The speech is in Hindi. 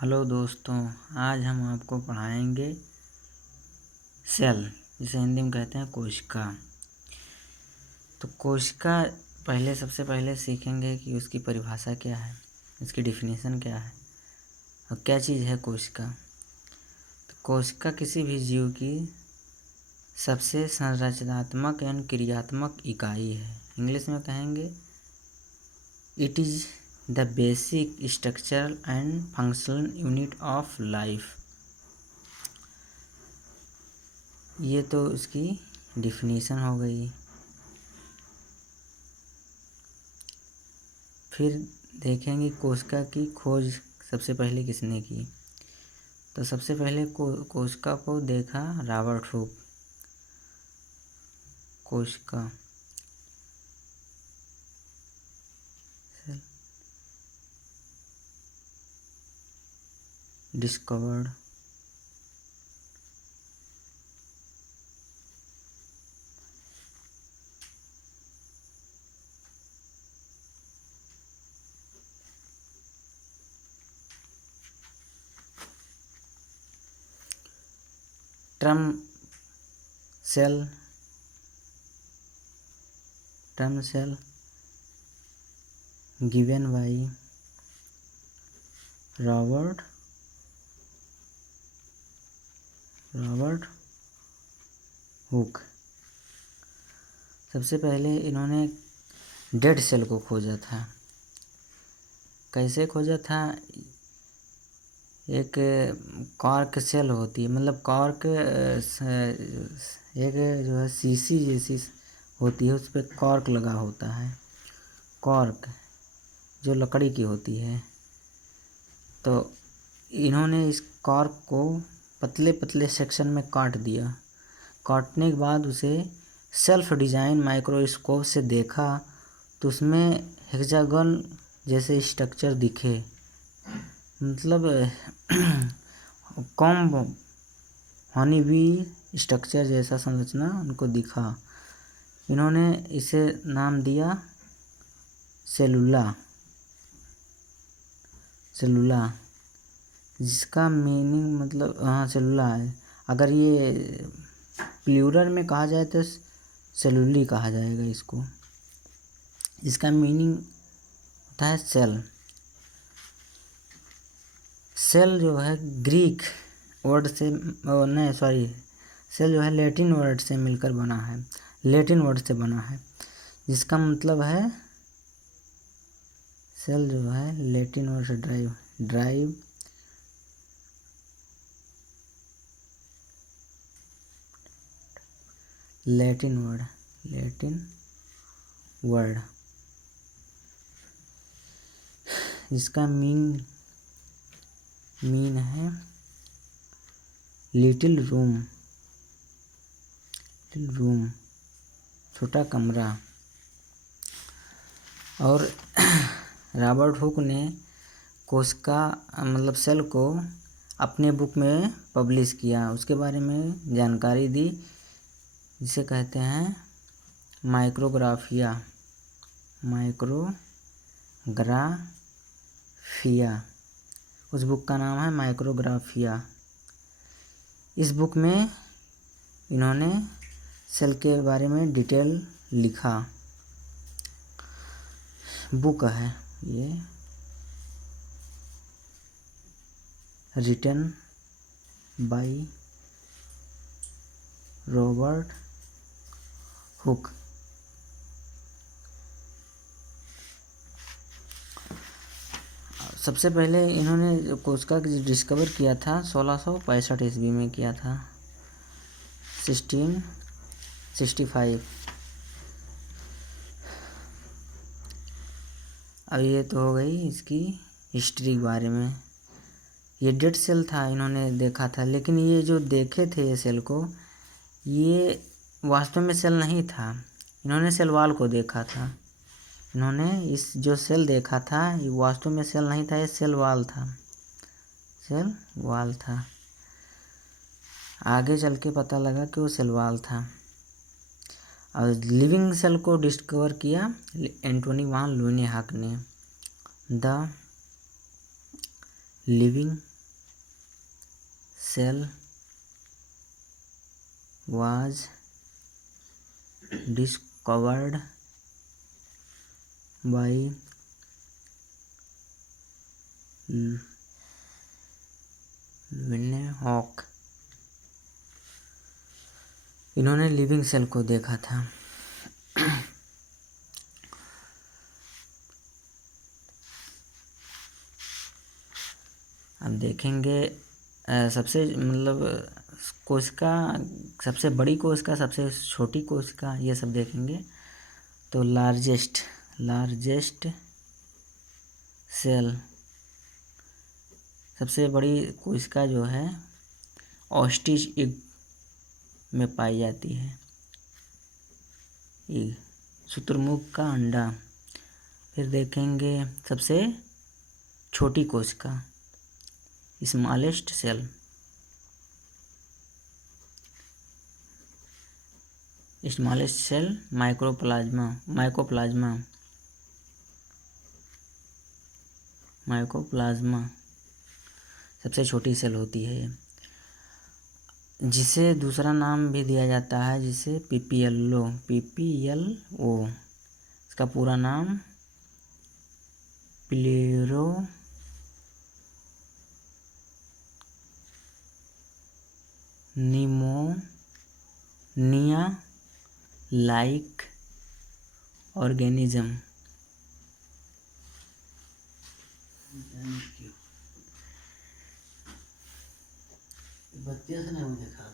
हेलो दोस्तों, आज हम आपको पढ़ाएंगे सेल, जिसे हिंदी में कहते हैं कोशिका। तो कोशिका सबसे पहले सीखेंगे कि उसकी परिभाषा क्या है, इसकी डिफिनीशन क्या है और क्या चीज़ है कोशिका। तो कोशिका किसी भी जीव की सबसे संरचनात्मक एवं क्रियात्मक इकाई है। इंग्लिश में कहेंगे it is the basic structural and functional unit of life. ये तो उसकी डिफिनीशन हो गई। फिर देखेंगे कोशिका की खोज सबसे पहले किसने की। तो सबसे पहले कोशिका को देखा रॉबर्ट हुक। कोशिका discovered term cell given by Robert Hooke. सबसे पहले इन्होंने डेड सेल को खोजा था। कैसे खोजा था? एक कॉर्क सेल होती है, मतलब कॉर्क एक जो है शीशी जैसी होती है, उस पर कॉर्क लगा होता है। कॉर्क जो लकड़ी की होती है। तो इन्होंने इस कॉर्क को पतले पतले सेक्शन में काट दिया। काटने के बाद उसे सेल्फ डिज़ाइन माइक्रोस्कोप से देखा तो उसमें हेक्सागन जैसे स्ट्रक्चर दिखे, मतलब कॉम्ब हनी बी स्ट्रक्चर जैसा संरचना उनको दिखा। इन्होंने इसे नाम दिया सेलुला, जिसका मीनिंग मतलब सेलुला है। अगर ये प्लूरल में कहा जाए तो सेलुली कहा जाएगा इसको। इसका मीनिंग होता है सेल। सेल जो है ग्रीक वर्ड से सेल जो है लैटिन वर्ड से मिलकर बना है, लैटिन वर्ड से बना है, जिसका मतलब है सेल जो है लैटिन वर्ड से ड्राइव लैटिन वर्ड जिसका मीन है लिटिल रूम, छोटा कमरा। और रॉबर्ट हुक ने कोशिका मतलब सेल को अपने बुक में पब्लिश किया, उसके बारे में जानकारी दी, जिसे कहते हैं माइक्रोग्राफिया। उस बुक का नाम है माइक्रोग्राफिया। इस बुक में इन्होंने सेल के बारे में डिटेल लिखा। बुक है ये रिटन बाय रॉबर्ट हुक। सबसे पहले इन्होंने कोशिका डिस्कवर किया था 1665 ईस्वी में किया था, 1665। अब ये तो हो गई इसकी हिस्ट्री के बारे में। ये डेड सेल था, इन्होंने देखा था, लेकिन ये जो देखे थे ये सेल को, ये वास्तव में सेल नहीं था। इन्होंने सेल वॉल को देखा था। इन्होंने इस जो सेल देखा था ये वास्तव में सेल नहीं था, ये सेल वॉल था। आगे चल के पता लगा कि वो सेल वॉल था। और लिविंग सेल को डिस्कवर किया एंटोनी वान लुइनेहाक ने। The living cell was discovered by Leeuwenhoek। इन्होंने लिविंग सेल को देखा था। अब देखेंगे सबसे मतलब कोशिका, सबसे बड़ी कोशिका, सबसे छोटी कोशिका, ये सब देखेंगे। तो लार्जेस्ट सेल, सबसे बड़ी कोशिका जो है ऑस्टिच एग में पाई जाती है। एग, शुतुरमुर्ग का अंडा। फिर देखेंगे सबसे छोटी कोशिका, स्मॉलेस्ट सेल, माइकोप्लाज्मा सबसे छोटी सेल होती है, जिसे दूसरा नाम भी दिया जाता है, जिसे पीपीएलओ, इसका पूरा नाम प्लेरोनिमोनिया लाइक ऑर्गेनिज्म। बत्तियां से नहीं देखा।